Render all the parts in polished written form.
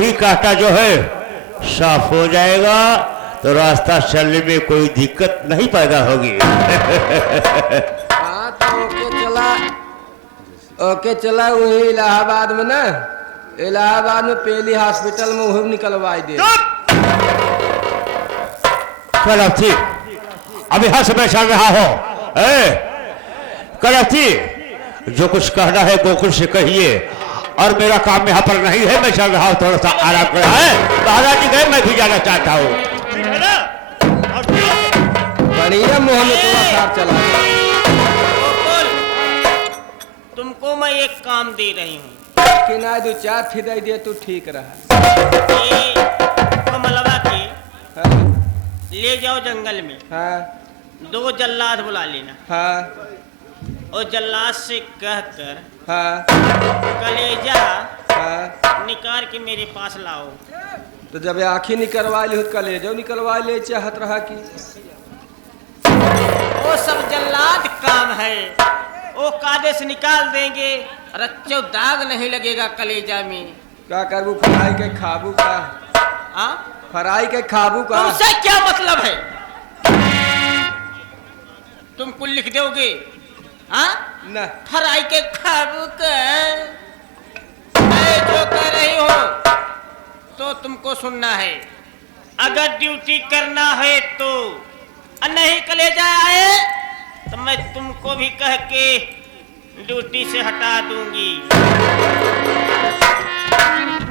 ही कांटा जो है साफ हो जाएगा तो रास्ता चलने में कोई दिक्कत नहीं पैदा होगी। हाँ तो ओके चला वही इलाहाबाद में ना, इलाहाबाद में पहली हॉस्पिटल में वही निकलवाई दे। कलथी अब यहाँ से मैं चल रहा हो। कलथी जो कुछ कहना है गोकुल से कहिए, और मेरा काम यहाँ पर नहीं है, मैं चल रहा हूँ, थोड़ा सा आराम कर रहा है। महाराज जी गए, मैं भी जाना चाहता हूँ। बढ़िया मुँह में थोड़ा साफ चला। तुमको मैं एक काम दे रही हूँ कि ना दो चार फिदाई दे तो ठीक रहा। ये कमलवा के हाँ ले जाओ जंगल में, हाँ 2 जल्लाद बुला लेना, हाँ और जल्लाद से कहकर हाँ कलेजा हाँ। निकाल के मेरे पास लाओ। तो जब आँखी निकलवा ली कलेजो निकलवा ले चाहत रहा कि वो सब जल्लाद काम है, वो कायदे से निकाल देंगे, रच्चो दाग नहीं लगेगा कलेजा में। क्या करबू फ्राई के खाबू का? हाँ फ्राई के खाबू का? तुमसे क्या मतलब है? तुम कुल लिख दोगे? हाँ न फ्राई के खाबू का मैं जो कह रही हो तो तुमको सुनना है। अगर ड्यूटी करना है तो, और नहीं कलेजा आए तो मैं तुमको भी कह के ड्यूटी से हटा दूंगी।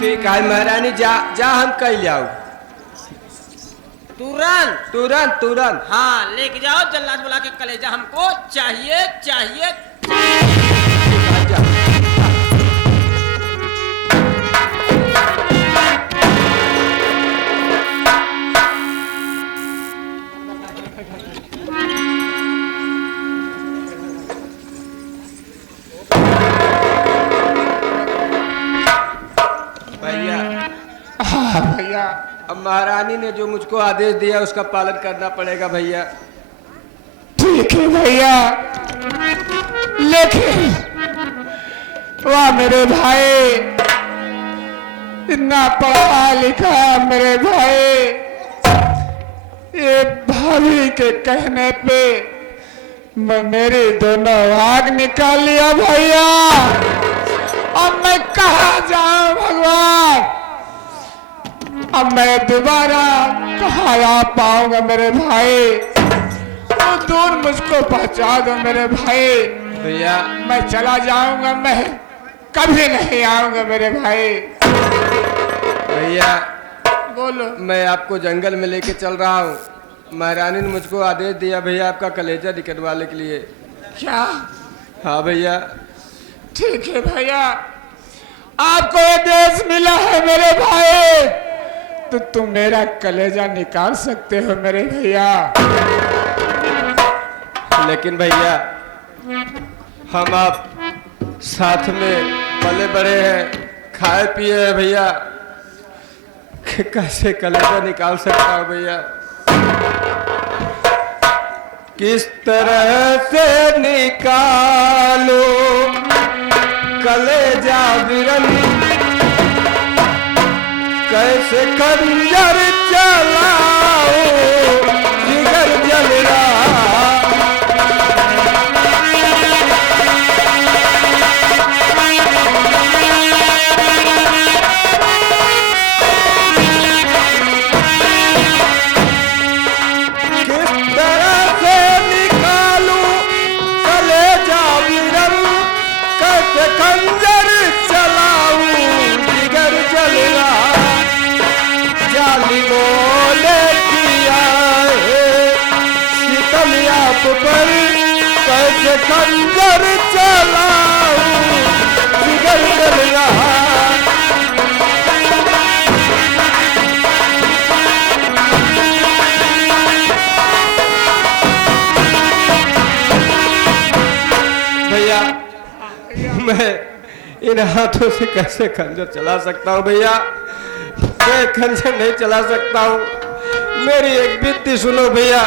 ठीक है महारानी, जा हम कह जाओ तुरंत तुरंत तुरंत। हाँ लेके जाओ, जल्लाद बुला के कलेजा हमको चाहिए चाहिए। जा। भैया अब महारानी ने जो मुझको आदेश दिया उसका पालन करना पड़ेगा भैया। ठीक है भैया, लेकिन वाह मेरे भाई, इतना पढ़ा लिखा मेरे भाई, ये भाभी के कहने पे मेरी दोनों आग निकाल लिया भैया। अब मैं कहाँ जाऊं भगवान? अब मैं दोबारा कहाँ आ पाऊंगा मेरे भाई? तो दूर मुझको पहुंचा दो मेरे भाई। भैया मैं चला जाऊंगा, मैं कभी नहीं आऊंगा मेरे भाई। भैया बोलो। मैं आपको जंगल में लेके चल रहा हूँ। महारानी ने मुझको आदेश दिया भैया आपका कलेजा निकलवाने के लिए। क्या? हाँ भैया। ठीक है भैया, आपको आदेश मिला है मेरे भाई, तो तुम मेरा कलेजा निकाल सकते हो मेरे भैया। लेकिन भैया हम आप साथ में पले बड़े हैं, खाए पिए हैं भैया, कैसे कलेजा निकाल सकता हूँ भैया? किस तरह से निकालो कलेजा बिरन, कैसे खंजर चलाओ जिगर जल रहा। किस तरह से निकालूं कलेजा बिरन, कैसे खंजर चलाऊं जिगर जल रहा। जालिमों ने किया है सितम आप पर, कैसे खंजर चलाऊं जिगर जल रहा। भैया मैं इन हाथों से कैसे खंजर चला सकता हूँ भैया? मैं खंजर नहीं चला सकता हूँ। मेरी एक विनती सुनो भैया,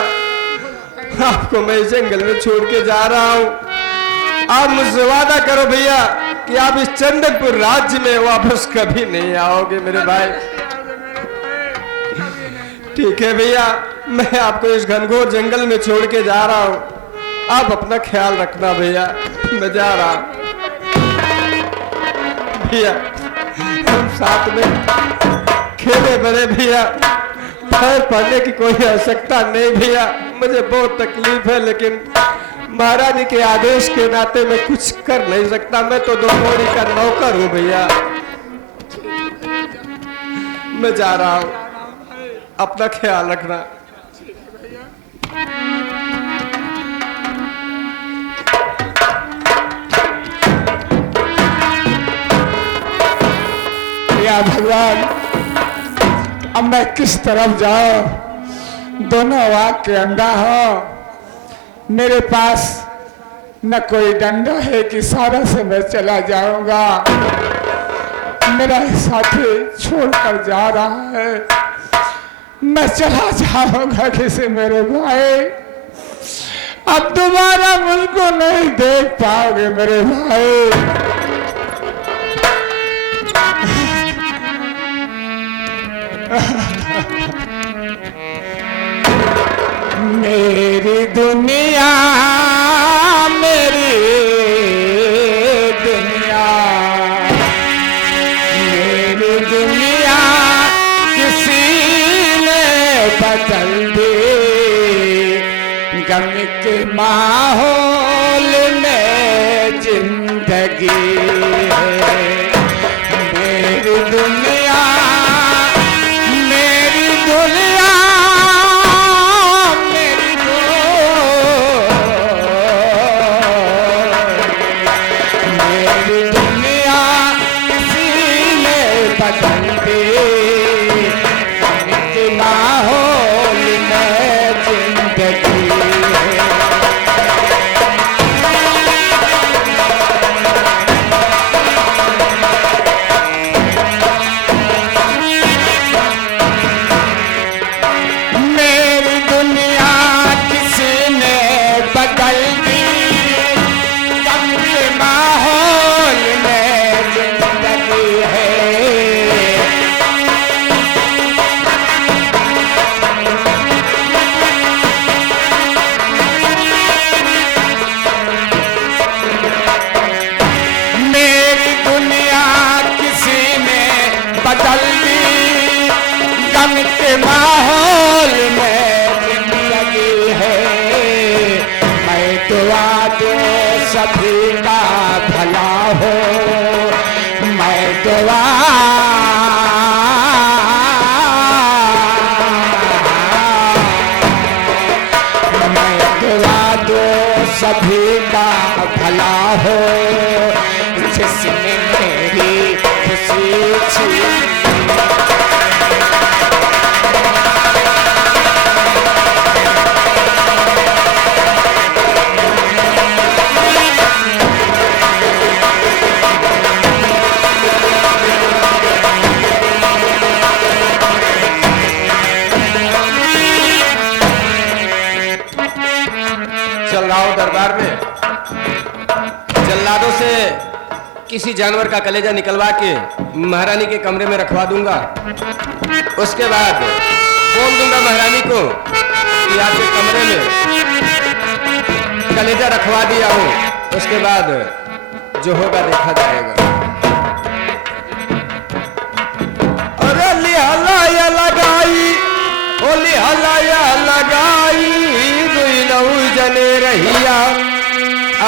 आपको मैं इस जंगल में छोड़ के जा रहा हूँ। आप मुझसे वादा करो भैया कि आप इस चंदनपुर राज्य में वापस कभी नहीं आओगे मेरे भाई। ठीक है भैया, मैं आपको इस घनघोर जंगल में छोड़ के जा रहा हूँ, आप अपना ख्याल रखना भैया, मैं जा रहा हूँ। भैया हम साथ में खेले बड़े भैया, पैर पड़ने की कोई आवश्यकता नहीं भैया, मुझे बहुत तकलीफ है, लेकिन महारानी के आदेश के नाते मैं कुछ कर नहीं सकता, मैं तो 2 कौड़ी का नौकर हूँ भैया। मैं जा रहा हूँ, अपना ख्याल रखना। या भगवान, अब मैं किस तरफ जाऊं? दोनों आग के अंधा हो, मेरे पास न कोई डंडा है कि सारा से मैं चला जाऊंगा। मेरा साथी छोड़कर जा रहा है, मैं चला जाऊंगा किसे मेरे भाई, अब दोबारा मुझको नहीं देख पाओगे मेरे भाई। मेरी दुनिया, मेरी दुनिया, मेरी दुनिया किसी ने बदल दी, गम के माहौल में जिंदगी है। मेरी दुनिया, मेरी दुनिया, माहौल में जिंदगी है। मैं दुआ दो सभी का भला हो, मैं दुआ दो सभी का भला हो, जिसने मेरी खुशी छीनी। चल रहा हूं दरबार में, जल्लादों से किसी जानवर का कलेजा निकलवा के महारानी के कमरे में रखवा दूंगा। उसके बाद बोल दूंगा महारानी को कि आपके कमरे में कलेजा रखवा दिया हूं, उसके बाद जो होगा देखा जाएगा। अरे लिहालाया लगाई, ओ लिहालाया लगाई, दुई नऊ जने रहिया,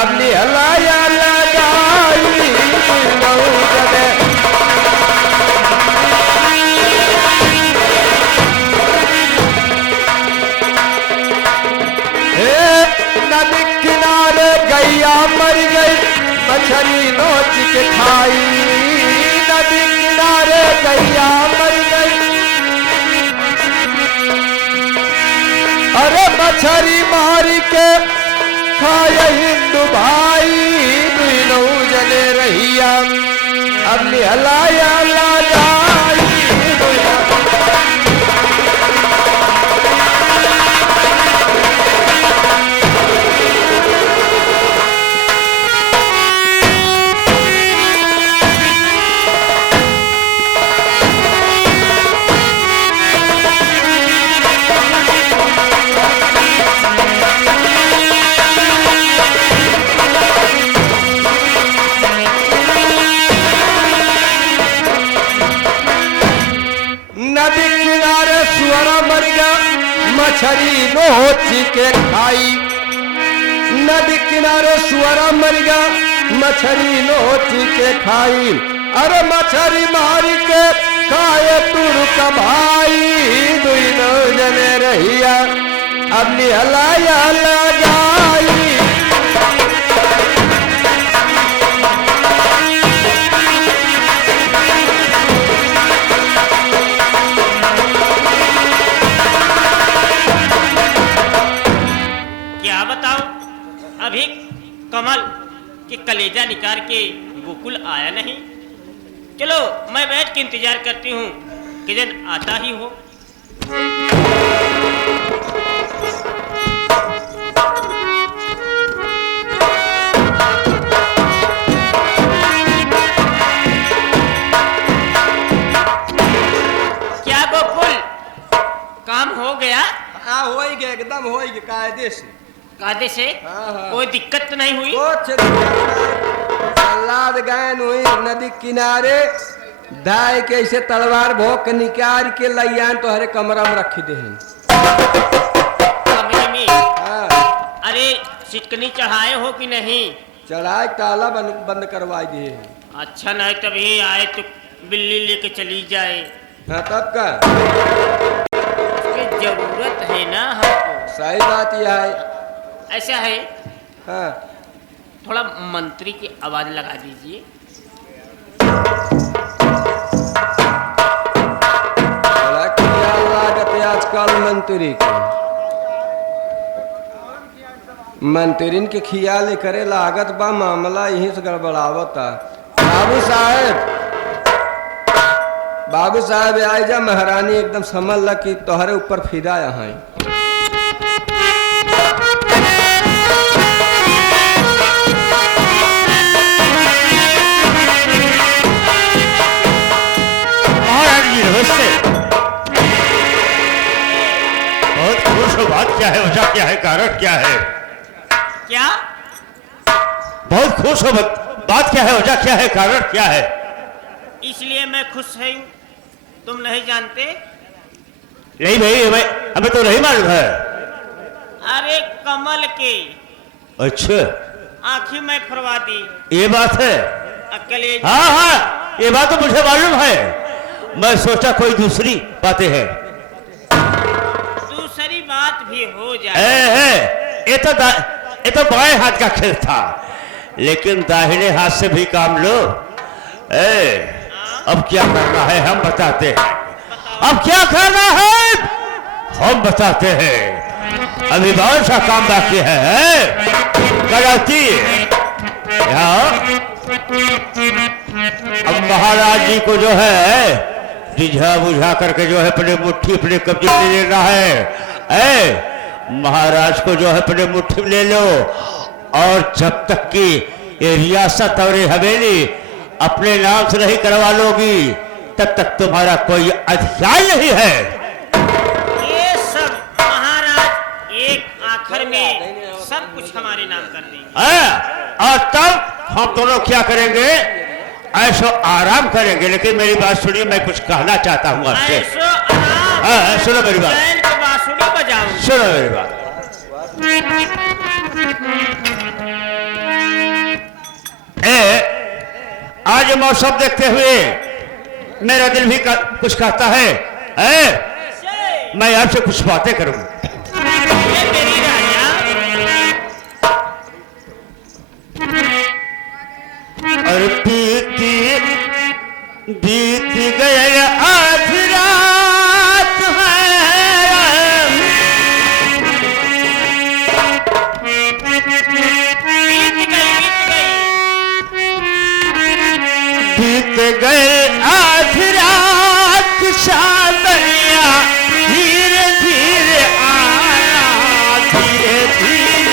अब लिहालाया लगाई, दुई नऊ जने। नदी किनारे गैया मर गई, मछली नोच के खाई, नदी किनारे गैया मर गई। अरे मछली मार के खाए हिंदू भाई, नौ जने रहिया, अब निहलाया लगाई। मछली नोची के खाई। नदी किनारे सुअरा मर गया, मछली नोची के खाई। अरे मछली मारी के खाए तुर का भाई, दुई दो जने रहिया अब निहलाया लगाई। क्या बताऊं, अभी कमल के कलेजा निकाल के गोकुल आया नहीं। चलो मैं बैठ के इंतजार करती हूँ कि दिन आता ही हो। क्या गोकुल काम हो गया? हाँ हो ही गया, एकदम हो ही गया कायदे से। कायदे से? हाँ। कोई दिक्कत तो नहीं हुई? कुछ गए हुई नदी किनारे दाई के ऐसे तलवार भोग निकाल के लैयान तो हरे कमरा में रखी दे। कमरे में? हाँ। अरे सिटकनी चढ़ाए हो कि नहीं? चढ़ाए ताला बंद करवाई दिए। अच्छा नहीं तभी आए तो बिल्ली लेके चली जाए। हाँ तब का उसकी जरूरत है ना हमको। सही बात यह है। ऐसा है, हाँ थोड़ा मंत्री की आवाज लगा दीजिए। बड़ा क्या लागत है आजकल मंत्री के। मंत्रीन के खियाल करे लागत बा, मामला यहीं से गड़बड़ावता। बाबू साहब आई जा, महारानी एकदम समझ ल कि तोहरे ऊपर फिदा यहाँ। नमस्ते। बहुत खुश हो, बात क्या है, वजह क्या है, कारण क्या है? क्या? बहुत खुश हो, बात क्या है, वजह क्या है, कारण क्या है? इसलिए मैं खुश हूँ, तुम नहीं जानते? नहीं भाई, हमें तो नहीं मालूम है। अरे कमल के अच्छा, आंखें मैं फरवा दी। ये बात है? अकेले? हाँ हाँ, ये बात तो मुझे मालूम है। मैं सोचा कोई दूसरी बातें हैं। दूसरी बात भी हो जाए। ये तो बाएं हाथ का खेल था, लेकिन दाहिने हाथ से भी काम लो। अब क्या करना है हम बताते हैं। अब क्या करना है हम बताते हैं। अभी बहुत सा काम बाकी है। कराती अब महाराज जी को जो है रिझा बुझा करके जो है अपने मुट्ठी अपने कब्जे में लेना है। महाराज को जो है अपने मुट्ठी में ले लो, और जब तक कि ये रियासत और ये हवेली अपने नाम से नहीं करवा लोगी, तब तक तुम्हारा कोई अधिकार नहीं है। ये सब महाराज एक आखिर में सब कुछ हमारे नाम कर देंगे। और तब हम दोनों क्या करेंगे, ऐसो आराम करेंगे। लेकिन मेरी बात सुनिए, मैं कुछ कहना चाहता हूँ आपसे। ऐसो आराम? हाँ, सुनो मेरी बात, चैन की बांसुरी बजाऊं। सुनो मेरी बात। आज मौसम देखते हुए मेरा दिल भी कुछ कहता है। मैं आपसे कुछ बातें करूंगा। ये मेरी राजा। और बीत गए आज रात है, बीत गए आज रात शादियाँ, धीरे धीरे आया, धीरे धीरे।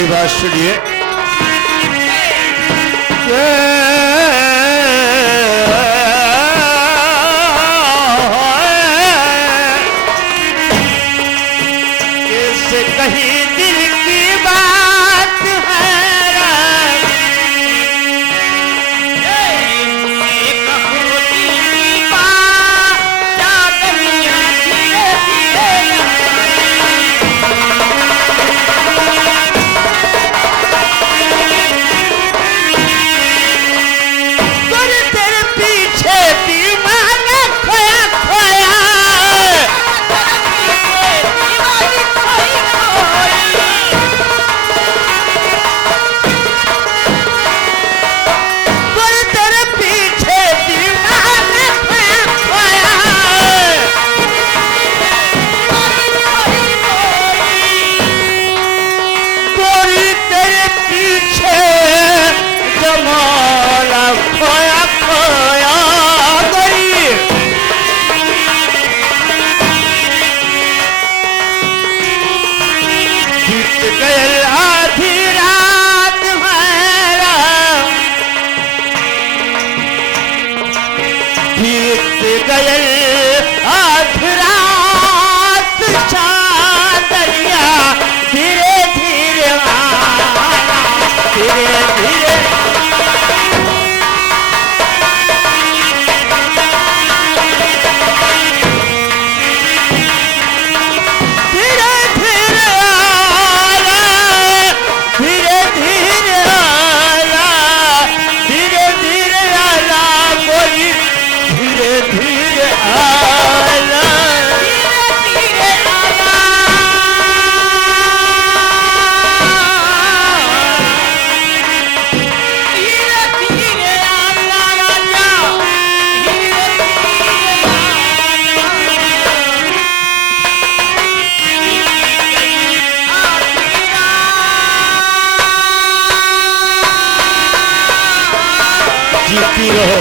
मेरी बात सुनिए। कैसे कहीं दिल की बात है जीती रहो।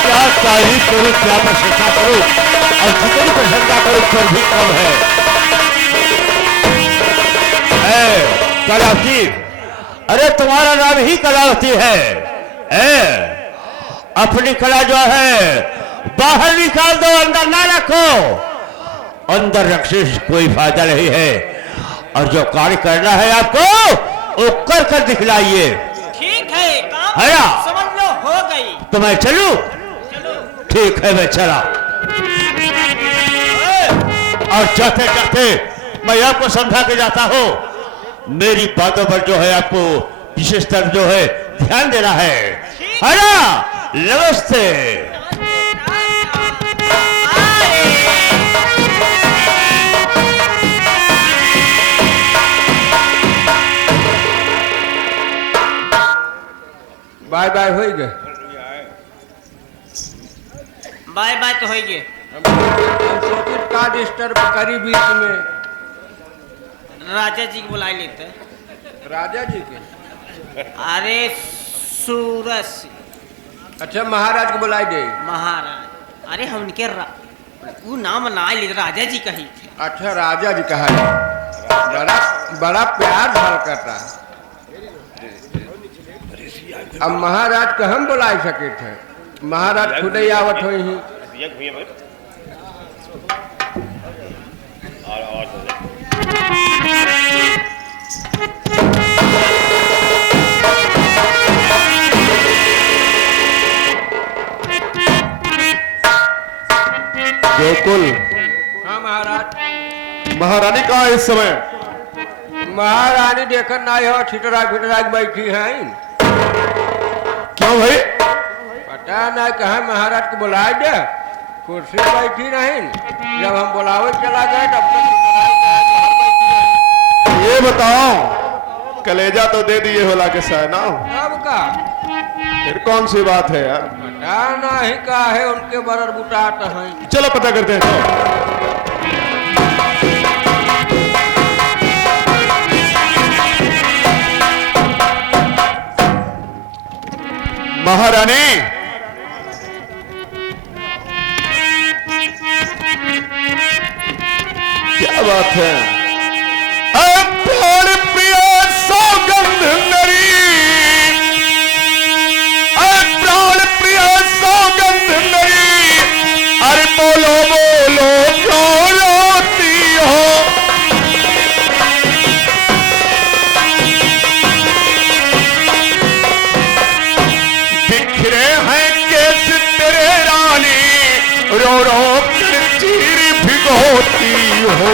क्या तारीफ करूं, क्या प्रशंसा करूं, और जितनी प्रशंसा करूं फिर भी कम है। कलावती, अरे तुम्हारा नाम ही कलावती है। अपनी कला जो है बाहर निकाल दो, अंदर ना रखो। अंदर रखने से कोई फायदा नहीं है, और जो कार्य करना है आपको वो कर कर दिखलाइए। ठीक है, काम है ना? समझ लो हो गई। तो मैं चलूं? चलो। ठीक है, मैं चला। और जाते जाते मैं आपको समझा के जाता हूं, मेरी बातों पर जो है आपको विशेषतर जो है ध्यान देना है ना? नमस्ते। बाय बाय हो गए। बाय बाय तो हो गए। सोचित का डिस्टर्ब करी बीच में। राजा जी को बुला लेते। राजा जी के? अरे सूरज सिंह। अच्छा, महाराज को बुलाई दे। महाराज, अरे हम उनके वो नाम ना ले, राजा जी का ही थे। अच्छा, राजा जी कहा है। बड़ा बड़ा प्यार भाल करता है। अब महाराज को हम बुला सके थे, महाराज खुद ही आवत हो ही। गोकुल, हाँ महाराज। महारानी कहाँ है इस समय? महारानी देखन ना हो, ठिठरा फिटरा के बैठी हैं। क्यों भाई? पता ना कहा महाराज को बुलाए दे, कुर्सी बैठी नहीं। जब हम बुलावे चला गए तब तक ये बताओ, कलेजा तो दे दिए होला के सहना, अब का फिर कौन सी बात है यार? पता नहीं का है, उनके बरर बुटात हैं। चलो पता करते हैं। महारानी, बात है। प्राण प्रिय सौगंध मेरी, प्राण प्रिय सौगंध मेरी, अरे बोलो बोलो क्यों रोती हो। बिखरे हैं केस तेरे रानी, रो रो कर चीर भिगोती हो।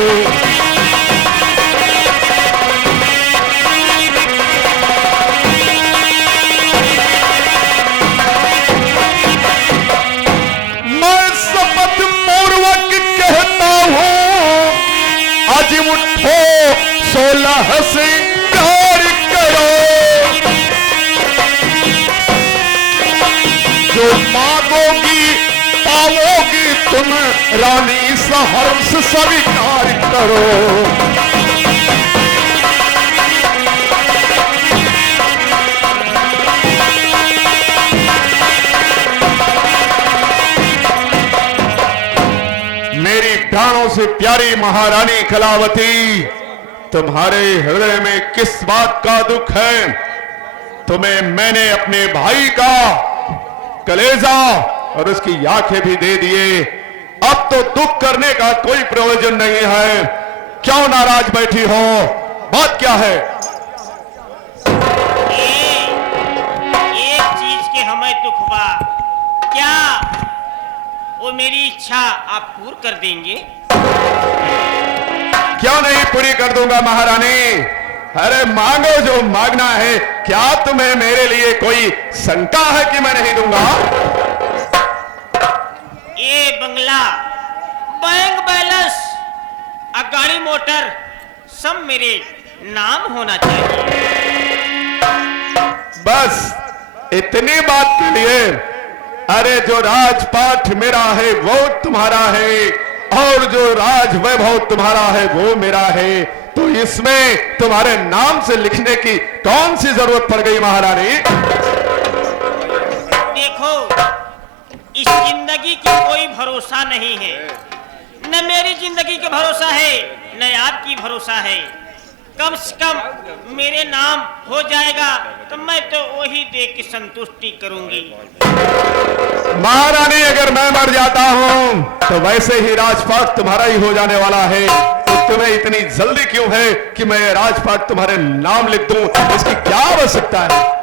मैं शपथ पूर्वक कहता हूं, आज उठो 16 श्रृंगार करो। जो मांगोगी पाओगी तुम, रानी सहर्ष स्वीकार करो। मेरी प्राणों से प्यारी महारानी कलावती, तुम्हारे हृदय में किस बात का दुख है? तुम्हें मैंने अपने भाई का कलेजा और उसकी आंखें भी दे दिए। अब तो दुख करने का कोई प्रयोजन नहीं है। क्यों नाराज बैठी हो? बात क्या है? एक चीज के हमें दुख बा, क्या वो मेरी इच्छा आप पूरी कर देंगे? क्यों नहीं पूरी कर दूंगा महारानी। अरे मांगो जो मांगना है। क्या तुम्हें मेरे लिए कोई शंका है कि मैं नहीं दूंगा? ये बंगला, बैंक बैलेंस, गाड़ी मोटर सब मेरे नाम होना चाहिए। बस इतनी बात के लिए? अरे जो राजपाट मेरा है वो तुम्हारा है, और जो राज वैभव तुम्हारा है वो मेरा है। तो इसमें तुम्हारे नाम से लिखने की कौन सी जरूरत पड़ गई महारानी? देखो, इस जिंदगी की कोई भरोसा नहीं है। न मेरी जिंदगी का भरोसा है, न आपकी भरोसा है। कम से कम मेरे नाम हो जाएगा तो मैं तो वही देख के संतुष्टि करूंगी। महारानी, अगर मैं मर जाता हूं तो वैसे ही राजपाट तुम्हारा ही हो जाने वाला है। तो तुम्हें इतनी जल्दी क्यों है कि मैं राजपाट तुम्हारे नाम लिख दूं? इसकी क्या आवश्यकता है?